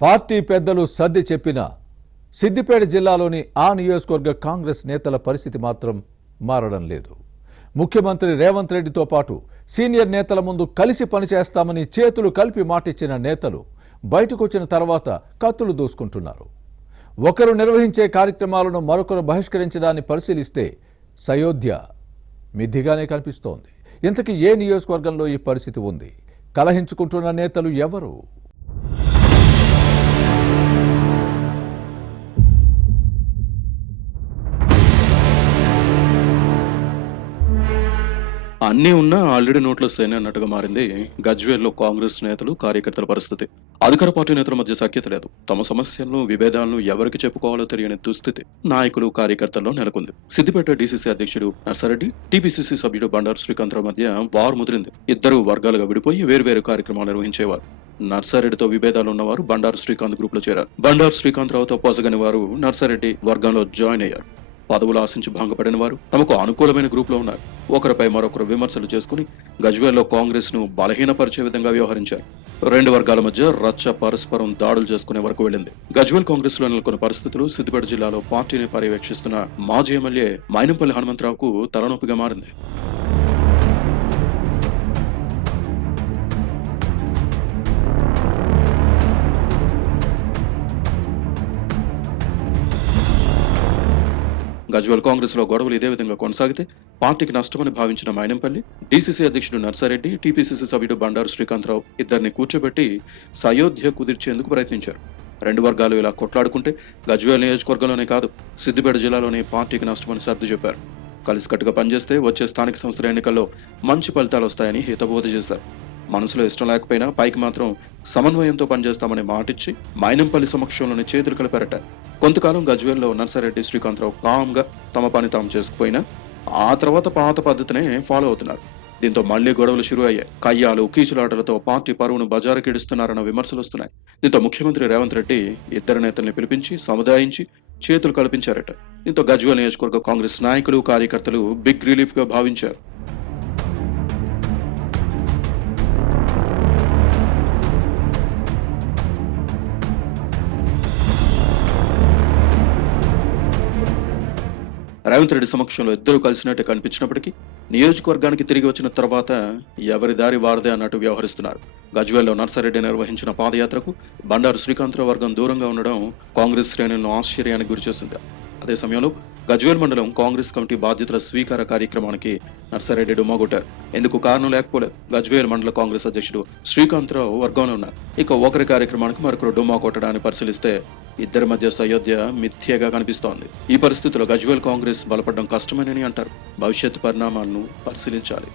Party పెద్దలు సర్ది చెప్పినా సిద్దిపేట జిల్లాలోని ఆ నియోజకవర్గ కాంగ్రెస్ నేతల పరిస్థితి మాత్రం మారడం లేదు. ముఖ్యమంత్రి రేవంత్ రెడ్డితో పాటు సీనియర్ నేతల ముందు కలిసి పనిచేస్తామని చేతులు కలిపి మాటిచ్చిన నేతలు బయటకొచ్చిన తర్వాత కత్తులు దూసుకుంటున్నారు. ఒకరు నిర్వహించే కార్యక్రమాలను మరొకరు బహిష్కరించడాన్ని పరిశీలిస్తే సయోధ్య మిథిగానే కనిపిస్తోంది. ఇంతకీ ఏ నియోజకవర్గంలో ఈ పరిస్థితి ఉంది? కలహించుకుంటున్న నేతలు ఎవరు? అన్నీ ఉన్నా ఆల్రెడీ నోట్ల సేన అన్నట్టుగా మారింది గజ్వేల్లో కాంగ్రెస్ నేతలు కార్యకర్తల పరిస్థితి. అధికార పార్టీ నేతల మధ్య సఖ్యత లేదు. తమ సమస్యలను విభేదాలను ఎవరికి చెప్పుకోవాలో తెలియని దుస్థితి నాయకులు కార్యకర్తల్లో నెలకొంది. సిద్దిపేట డీసీసీ అధ్యక్షుడు నర్సారెడ్డి, టీపీసీసీ సభ్యుడు బండారు శ్రీకాంతరావు మధ్య వారు ముదిరింది. ఇద్దరు వర్గాలుగా విడిపోయి వేర్వేరు కార్యక్రమాలు నిర్వహించేవారు. నర్సారెడ్డితో విభేదాలు ఉన్నవారు బండారు శ్రీకాంత్ గ్రూప్ లో చేరారు. బండారు శ్రీకాంతరావుతో పొసగని వారు నర్సారెడ్డి వర్గంలో జాయిన్ అయ్యారు. పదవులు ఆశించి భంగపడిన వారు తమకు అనుకూలమైన గ్రూప్ లో ఉన్నారు. ఒకరిపై మరొకరు విమర్శలు చేసుకుని గజ్వేల్లో కాంగ్రెస్ ను బలహీనపరిచే విధంగా వ్యవహరించారు. రెండు వర్గాల మధ్య రచ్చ పరస్పరం దాడులు చేసుకునే వరకు వెళ్ళింది. గజ్వేల్ కాంగ్రెస్ లో నెలకొన్న పరిస్థితులు సిద్దిపేట జిల్లాలో పార్టీని పర్యవేక్షిస్తున్న మాజీ ఎమ్మెల్యే మైనంపల్లి హనుమంతరావుకు తలనొప్పిగా మారింది. గజ్వేల్ కాంగ్రెస్ లో గొడవలు ఇదే విధంగా కొనసాగితే పార్టీకి నష్టమని భావించిన మైనంపల్లి, డీసీసీ అధ్యక్షుడు నర్సారెడ్డి, టీపీసీసీ సభ్యుడు బండారు శ్రీకాంతరావు ఇద్దరిని కూర్చోబెట్టి సయోధ్య కుదిర్చేందుకు ప్రయత్నించారు. రెండు వర్గాలు ఇలా కొట్లాడుకుంటే గజ్వేల్ నియోజకవర్గంలోనే కాదు, సిద్దిపేట జిల్లాలోనే పార్టీకి నష్టమని సర్ది చెప్పారు. కలిసికట్టుగా పనిచేస్తే వచ్చే స్థానిక సంస్థల ఎన్నికల్లో మంచి ఫలితాలు వస్తాయని హితబోధ చేశారు. మనసులో ఇష్టం లేకపోయినా పైకి మాత్రం సమన్వయంతో పనిచేస్తామని మాటిచ్చి మైనంపల్లి సమక్షంలోని చేతులు కలిపారట. కొంతకాలం గజ్వేల్లో నర్సారెడ్డి, శ్రీకాంతరావు కామ్గా తమ పని తాము చేసుకుపోయినా ఆ తర్వాత పాత పద్ధతినే ఫాలో అవుతున్నారు. దీంతో మళ్లీ గొడవలు షురూ అయ్యాయి. కయ్యాలు, కీచులాటలతో పార్టీ పరువును బజారుకిడుస్తున్నారన్న విమర్శలు వస్తున్నాయి. దీంతో ముఖ్యమంత్రి రేవంత్ రెడ్డి ఇద్దరు నేతల్ని పిలిపించి సముదాయించి చేతులు కల్పించారట. దీంతో గజ్వేల్ నియోజకవర్గ కాంగ్రెస్ నాయకులు, కార్యకర్తలు బిగ్ రిలీఫ్ గా భావించారు. రేవంత్ రెడ్డి సమక్షంలో ఇద్దరు కలిసినట్టు కనిపించినప్పటికీ నియోజకవర్గానికి తిరిగి వచ్చిన తర్వాత ఎవరి దారి వారదే అన్నట్టు వ్యవహరిస్తున్నారు. గజ్వేల్లో నర్సారెడ్డి నిర్వహించిన పాదయాత్రకు బండారు శ్రీకాంతరావు వర్గం దూరంగా ఉండడం కాంగ్రెస్ శ్రేణులను ఆశ్చర్యానికి గురిచేసింది. అదే సమయంలో గజ్వేల్ మండలం కాంగ్రెస్ కమిటీ బాధ్యతల స్వీకార కార్యక్రమానికి నర్సారెడ్డి డుమ్మాగొట్టారు. ఎందుకు కారణం లేకపోలేదు. గజ్వేల్ మండల కాంగ్రెస్ అధ్యక్షుడు శ్రీకాంతరావు వర్గంలో ఉన్నారు. ఇక ఒకరి కార్యక్రమానికి మరొకరు డుమ్మా కొట్టడాన్ని పరిశీలిస్తే ఇద్దరి మధ్య సయోధ్య మిథ్యగా కనిపిస్తోంది. ఈ పరిస్థితుల్లో గజ్వేల్ కాంగ్రెస్ బలపడడం కష్టమేనని అంటారు. భవిష్యత్ పరిణామాలను పరిశీలించాలి.